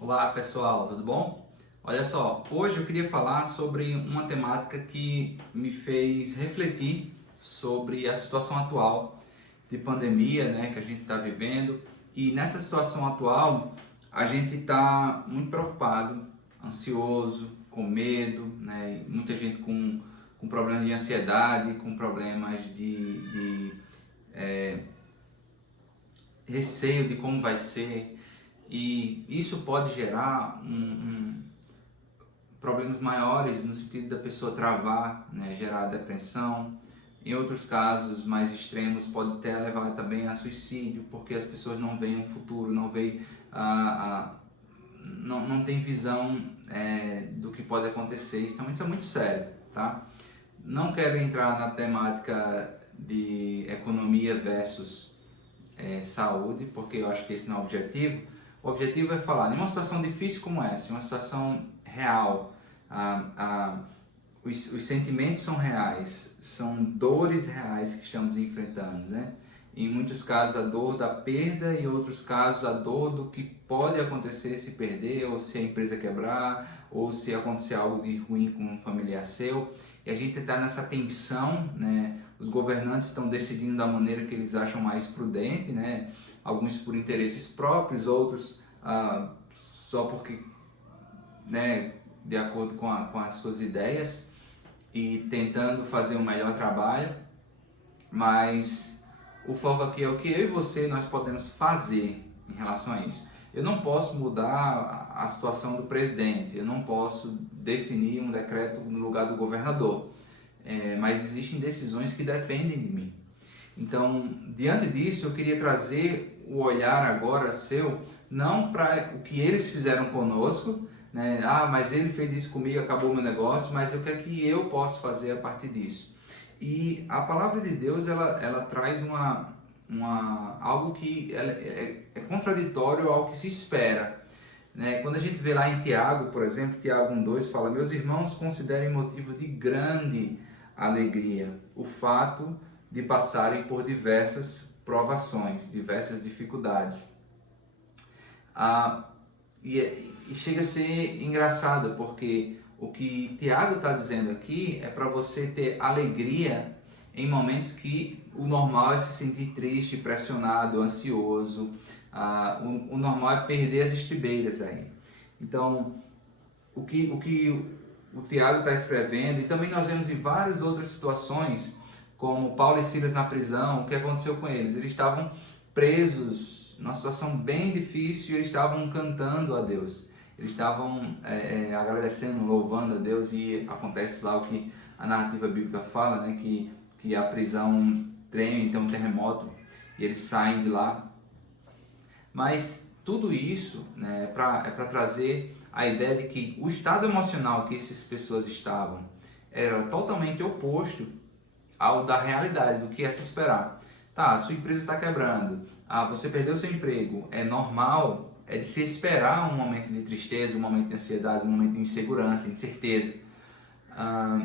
Olá pessoal, tudo bom? Olha só, hoje eu queria falar sobre uma temática que me fez refletir sobre a situação atual de pandemia, né, que a gente está vivendo. E nessa situação atual, a gente está muito preocupado, ansioso, com medo, né, e muita gente com problemas de ansiedade, com problemas de receio de como vai ser. E isso pode gerar problemas maiores no sentido da pessoa travar, né, gerar depressão. Em outros casos mais extremos pode até levar também a suicídio, porque as pessoas não veem um futuro, não veem não tem visão do que pode acontecer. Então isso é muito sério, tá? Não quero entrar na temática de economia versus saúde, porque eu acho que esse não é o objetivo. O objetivo é falar, em uma situação difícil como essa, em uma situação real, os sentimentos são reais, são dores reais que estamos enfrentando, né? Em muitos casos a dor da perda, e em outros casos a dor do que pode acontecer se perder, ou se a empresa quebrar, ou se acontecer algo de ruim com um familiar seu. E a gente está nessa tensão, né? Os governantes estão decidindo da maneira que eles acham mais prudente, né? Alguns por interesses próprios, outros só porque, né, de acordo com as suas ideias, e tentando fazer um melhor trabalho. Mas o foco aqui é o que eu e você nós podemos fazer em relação a isso. Eu não posso mudar a situação do presidente, eu não posso definir um decreto no lugar do governador, mas existem decisões que dependem de mim. Então, diante disso, eu queria trazer o olhar agora seu, não para o que eles fizeram conosco, né? Mas ele fez isso comigo, acabou o meu negócio, mas o que é que eu posso fazer a partir disso? E a palavra de Deus, ela traz algo que é contraditório ao que se espera, né? Quando a gente vê lá em Tiago, por exemplo, Tiago 1,2 fala: meus irmãos, considerem motivo de grande alegria o fato de passarem por diversas provações, diversas dificuldades. E chega a ser engraçado, porque o que Tiago está dizendo aqui é para você ter alegria em momentos que o normal é se sentir triste, pressionado, ansioso. O normal é perder as estribeiras aí. Então, o que o Tiago está escrevendo, e também nós vemos em várias outras situações, como Paulo e Silas na prisão, o que aconteceu com eles? Eles estavam presos, numa situação bem difícil, e eles estavam cantando a Deus. Eles estavam agradecendo, louvando a Deus, e acontece lá o que a narrativa bíblica fala, né? Que a prisão treme, tem um terremoto, e eles saem de lá. Mas tudo isso, né, é para trazer a ideia de que o estado emocional que essas pessoas estavam era totalmente oposto ao da realidade, do que é se esperar. Tá, a sua empresa está quebrando, você perdeu seu emprego, é normal, é de se esperar um momento de tristeza, um momento de ansiedade, um momento de insegurança, incerteza.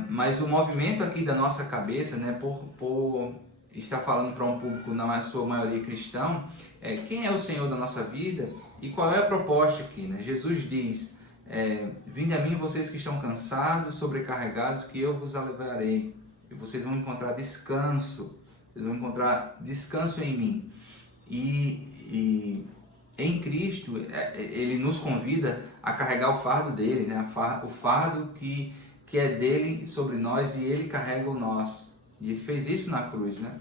Mas o movimento aqui da nossa cabeça, né, por estar falando para um público, na sua maioria cristão, quem é o Senhor da nossa vida e qual é a proposta aqui, né? Jesus diz: vinde a mim vocês que estão cansados, sobrecarregados, que eu vos aliviarei. E vocês vão encontrar descanso, vocês vão encontrar descanso em mim. E em Cristo, Ele nos convida a carregar o fardo dele, né? O fardo que é dele sobre nós, e ele carrega o nosso. E ele fez isso na cruz, né?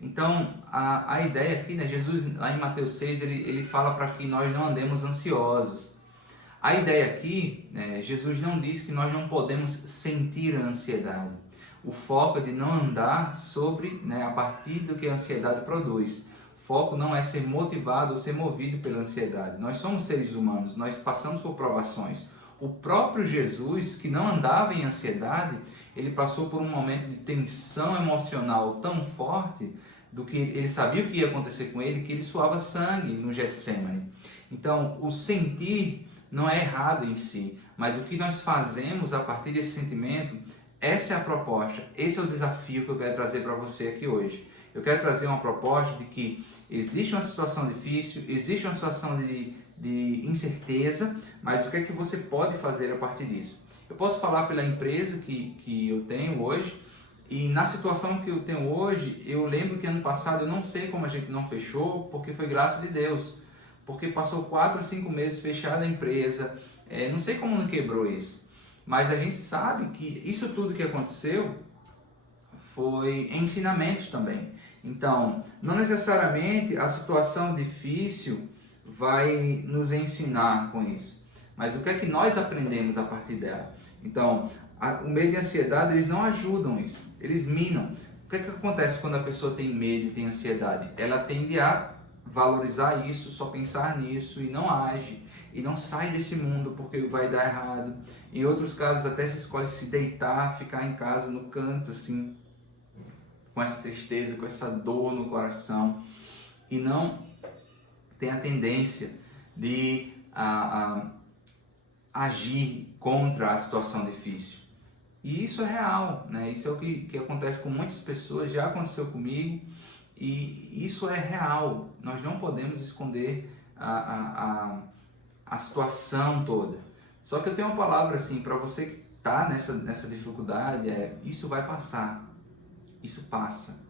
Então, a ideia aqui, né? Jesus, lá em Mateus 6, ele fala para que nós não andemos ansiosos. A ideia aqui, né, Jesus não diz que nós não podemos sentir a ansiedade. O foco é de não andar sobre, né, a partir do que a ansiedade produz. O foco não é ser motivado ou ser movido pela ansiedade. Nós somos seres humanos, nós passamos por provações. O próprio Jesus, que não andava em ansiedade, ele passou por um momento de tensão emocional tão forte, do que ele sabia o que ia acontecer com ele, que ele suava sangue no Getsemane. Então, o sentir não é errado em si, mas o que nós fazemos a partir desse sentimento, essa é a proposta, esse é o desafio que eu quero trazer para você aqui hoje. Eu quero trazer uma proposta de que existe uma situação difícil, existe uma situação de incerteza, mas o que é que você pode fazer a partir disso? Eu posso falar pela empresa que eu tenho hoje, e na situação que eu tenho hoje, eu lembro que ano passado, eu não sei como a gente não fechou, porque foi graça de Deus, porque passou 4 ou 5 meses fechada a empresa, não sei como não quebrou isso, mas a gente sabe que isso tudo que aconteceu foi ensinamentos também. Então, não necessariamente a situação difícil vai nos ensinar com isso, mas o que é que nós aprendemos a partir dela? Então, o medo e a ansiedade, eles não ajudam isso, eles minam. O que é que acontece quando a pessoa tem medo e tem ansiedade? Ela tende a valorizar isso, só pensar nisso e não age, e não sai desse mundo porque vai dar errado. Em outros casos até se escolhe se deitar, ficar em casa no canto assim, com essa tristeza, com essa dor no coração, e não tem a tendência de agir contra a situação difícil. E isso é real, né? Isso é o que acontece com muitas pessoas, já aconteceu comigo, e isso é real. Nós não podemos esconder a situação toda. Só que eu tenho uma palavra assim, para você que está nessa dificuldade, isso vai passar, isso passa,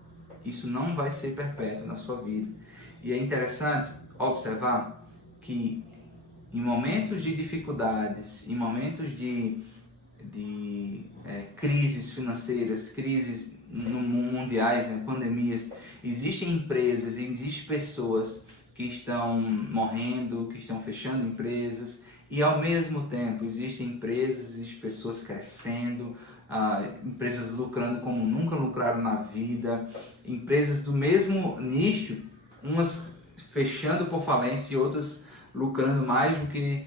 isso não vai ser perpétuo na sua vida. E é interessante observar que em momentos de dificuldades, em momentos de crises financeiras, crises mundiais, né, pandemias, existem empresas, existem pessoas que estão morrendo, que estão fechando empresas, e ao mesmo tempo existem empresas, existem pessoas crescendo, empresas lucrando como nunca lucraram na vida, empresas do mesmo nicho, umas fechando por falência e outras lucrando mais do que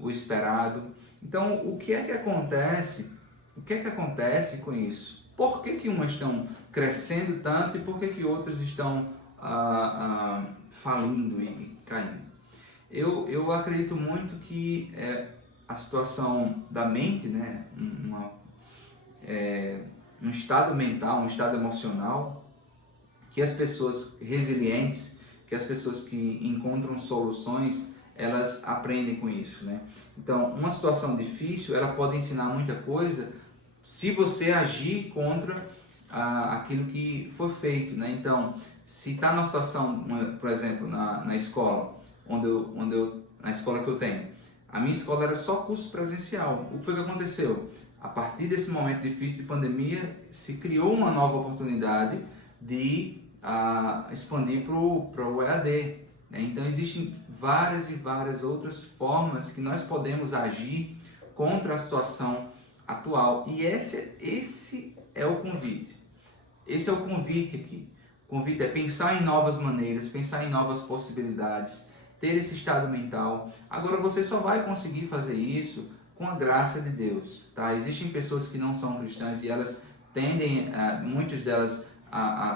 o esperado. Então, o que é que acontece? O que é que acontece com isso? Por que umas estão crescendo tanto e por que outras estão falindo e caindo? Eu acredito muito que a situação da mente, né, um estado mental, um estado emocional, que as pessoas resilientes, que as pessoas que encontram soluções, elas aprendem com isso, né? Então, uma situação difícil, ela pode ensinar muita coisa se você agir contra aquilo que for feito, né? Então, se está numa situação, por exemplo, na escola, na escola que eu tenho, a minha escola era só curso presencial. O que foi que aconteceu? A partir desse momento difícil de pandemia, se criou uma nova oportunidade de expandir para o EAD. Né? Então, existem várias e várias outras formas que nós podemos agir contra a situação atual. E esse é o convite. Esse é o convite aqui. O convite é pensar em novas maneiras, pensar em novas possibilidades, ter esse estado mental. Agora, você só vai conseguir fazer isso com a graça de Deus. Tá? Existem pessoas que não são cristãs e elas tendem, muitas delas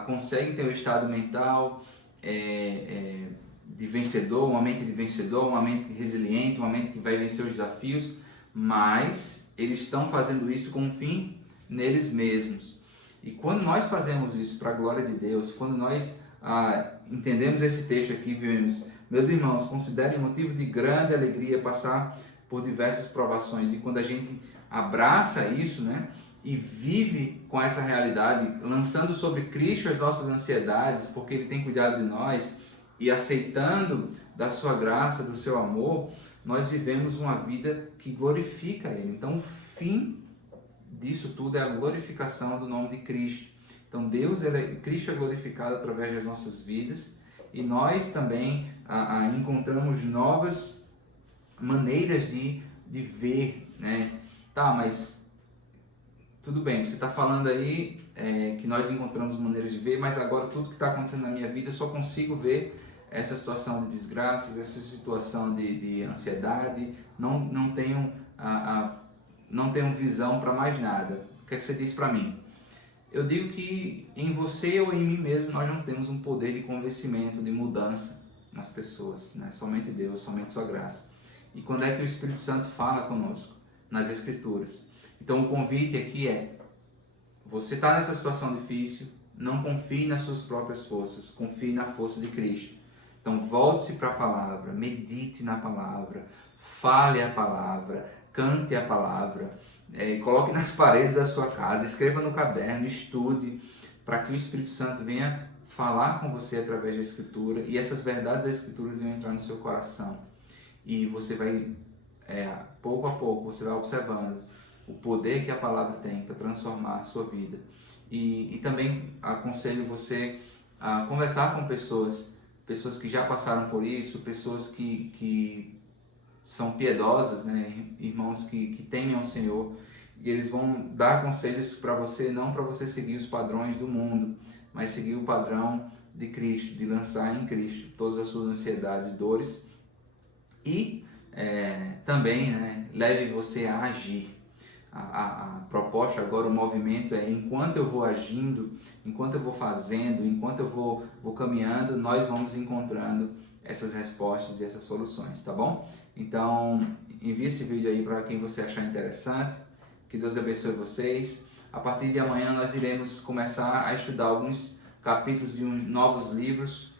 conseguem ter o estado mental de vencedor, uma mente de vencedor, uma mente resiliente, uma mente que vai vencer os desafios, mas eles estão fazendo isso com um fim neles mesmos. E quando nós fazemos isso para a glória de Deus, quando nós entendemos esse texto aqui, vemos, meus irmãos, considerem motivo de grande alegria passar por diversas provações, e quando a gente abraça isso, né, e vive com essa realidade, lançando sobre Cristo as nossas ansiedades, porque Ele tem cuidado de nós, e aceitando da sua graça, do seu amor, nós vivemos uma vida que glorifica Ele. Então, o fim disso tudo é a glorificação do nome de Cristo. Então, Cristo é glorificado através das nossas vidas, e nós também encontramos novas maneiras de ver, né? Tá, mas tudo bem, você está falando aí que nós encontramos maneiras de ver, mas agora tudo que está acontecendo na minha vida eu só consigo ver essa situação de desgraças, essa situação de ansiedade, não tenho visão para mais nada. O que é que você diz para mim? Eu digo que em você ou em mim mesmo nós não temos um poder de convencimento, de mudança nas pessoas, né? Somente Deus, somente Sua graça. E quando é que o Espírito Santo fala conosco? Nas Escrituras. Então o convite aqui é, você está nessa situação difícil, não confie nas suas próprias forças, confie na força de Cristo. Então volte-se para a palavra, medite na palavra, fale a palavra, cante a palavra, coloque nas paredes da sua casa, escreva no caderno, estude, para que o Espírito Santo venha falar com você através da Escritura e essas verdades da Escritura venham entrar no seu coração. E você vai, pouco a pouco, você vai observando o poder que a palavra tem para transformar a sua vida. E também aconselho você a conversar com pessoas que já passaram por isso, pessoas que são piedosas, né? Irmãos que temem ao Senhor, e eles vão dar conselhos para você, não para você seguir os padrões do mundo, mas seguir o padrão de Cristo, de lançar em Cristo todas as suas ansiedades e dores, e também, né, leve você a agir. A proposta agora, o movimento enquanto eu vou agindo, enquanto eu vou fazendo, enquanto eu vou caminhando, nós vamos encontrando essas respostas e essas soluções, tá bom? Então, envie esse vídeo aí para quem você achar interessante, que Deus abençoe vocês. A partir de amanhã nós iremos começar a estudar alguns capítulos de uns novos livros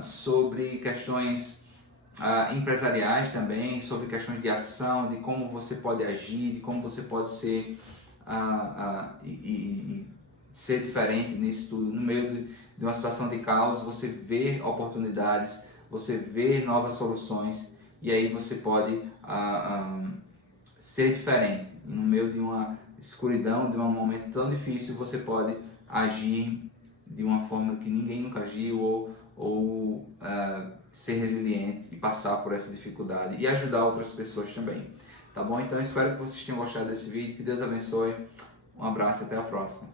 sobre questões empresariais também, sobre questões de ação, de como você pode agir, de como você pode ser ser diferente nisso tudo. No meio de uma situação de caos, você vê oportunidades, você vê novas soluções, e aí você pode ser diferente. No meio de uma escuridão, de um momento tão difícil, você pode agir de uma forma que ninguém nunca agiu, ou ser resiliente e passar por essa dificuldade e ajudar outras pessoas também, tá bom? Então espero que vocês tenham gostado desse vídeo, que Deus abençoe, um abraço e até a próxima.